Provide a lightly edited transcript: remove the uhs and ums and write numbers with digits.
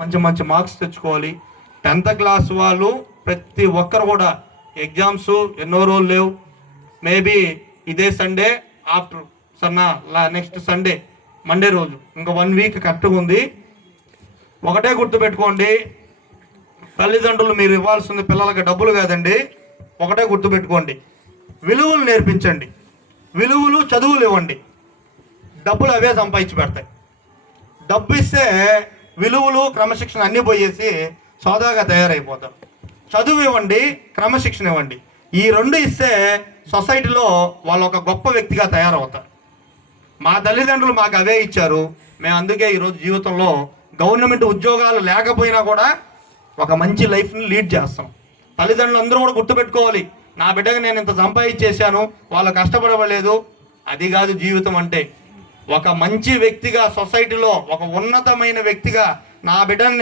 మంచి మంచి మార్క్స్ తెచ్చుకోవాలి. 10th క్లాస్ వాళ్ళు ప్రతి ఒక్కరు కూడా ఎగ్జామ్స్ ఎన్నో రోజులు లేవు. మేబీ ఇదే Sunday after next Sunday Monday రోజు ఇంకా 1 వీక్ కరెక్ట్గా ఉంది. ఒకటే గుర్తుపెట్టుకోండి, తల్లిదండ్రులు మీరు ఇవ్వాల్సింది పిల్లలకి డబ్బులు కాదండి. ఒకటే గుర్తుపెట్టుకోండి, విలువలు నేర్పించండి, విలువలు చదువులు ఇవ్వండి. డబ్బులు అవే సంపాదించి పెడతాయి. డబ్బు ఇస్తే విలువలు క్రమశిక్షణ అన్నీ పోయేసి సోదాగా తయారైపోతారు. చదువు ఇవ్వండి, క్రమశిక్షణ ఇవ్వండి. ఈ 2 ఇస్తే సొసైటీలో వాళ్ళు ఒక గొప్ప వ్యక్తిగా తయారవుతారు. మా తల్లిదండ్రులు మాకు అవే ఇచ్చారు. మేము అందుకే ఈరోజు జీవితంలో గవర్నమెంట్ ఉద్యోగాలు లేకపోయినా కూడా ఒక మంచి లైఫ్ని లీడ్ చేస్తాం. తల్లిదండ్రులు అందరూ కూడా గుర్తుపెట్టుకోవాలి, నా బిడ్డగా నేను ఇంత సంపాదించేశాను, వాళ్ళు కష్టపడలేదు. అది కాదు జీవితం అంటే. ఒక మంచి వ్యక్తిగా సొసైటీలో ఒక ఉన్నతమైన వ్యక్తిగా నా బిడ్డని